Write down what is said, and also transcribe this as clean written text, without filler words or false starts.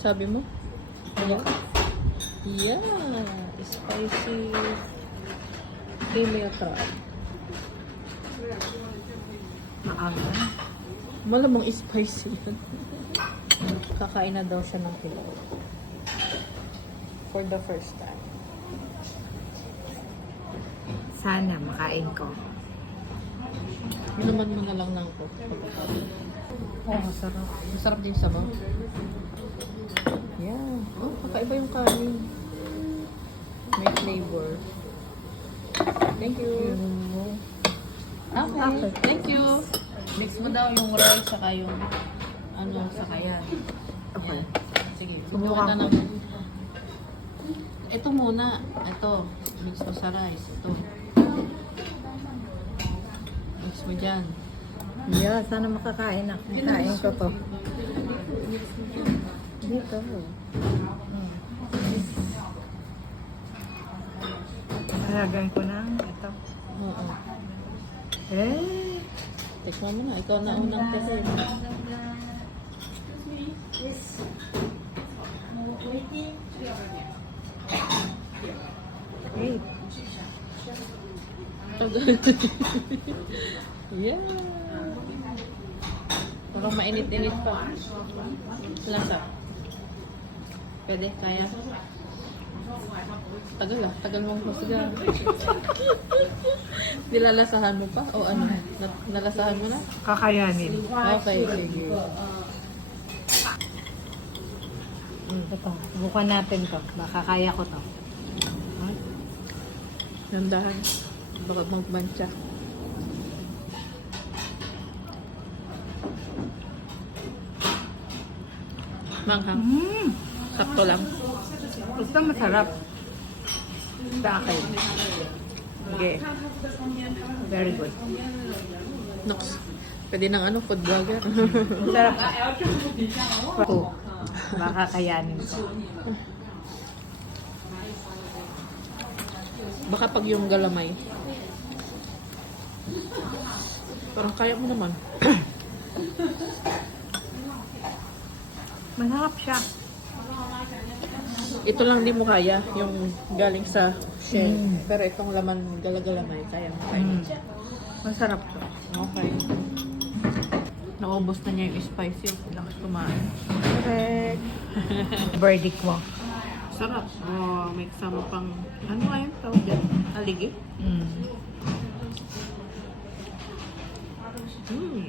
Sabi mo? Ayan. Yeah. Spicy female crab. Maaga. Malamang spicy yun. Kakain na daw siya ng pilaw. For the first time. Sana makain ko. Inuman mo na lang ng coke. Oh, masarap. Masarap din yung sabaw. Yeah. Oh, kakaiba yung kanin. May flavor. Thank you. Okay. Thank you. Mix mo daw yung rice saka yung saka yan. Okay. Sige. Subukan Subukan ko. naman. Ito muna. Ito. Mix mo sa rice. Ito. Mix mo dyan. Yeah, sana makakain ako. Kain ko to. Dito. Lagay ko ng ito. Oo. Eh. Tikman mo na. Ikaw na unang kasi. Hey. Yeah. Parang mainit-init pa. Lasa. Pwede, kaya. Tagal ah. Tagal mong husga. Nilalasahan mo pa? O ano? Nalasahan mo na? Kakayanin. Okay, sige. Ito. Bukan natin to. Makakaya ko to. Nandahan. Baka magbancha. Manghang. Sakto lang. Basta masarap. Sa akin. Okay. Very good. Nox. Pwede ng food vlogger. Masarap. Ako. Makakayanin ko. Baka pag yung galamay. Parang kaya mo naman. Masarap siya. Ito lang di mo kaya, yung galing sa shell. Pero itong laman galagalamay, kaya mo kaya. Masarap to. Okay. Naubos na niya yung spicy. Lakas kumain. Correct. Verdict mo. Sarap. Oh, may kasama pang, ano nga yun? Tawag dyan? Aligi? Mm. Mm.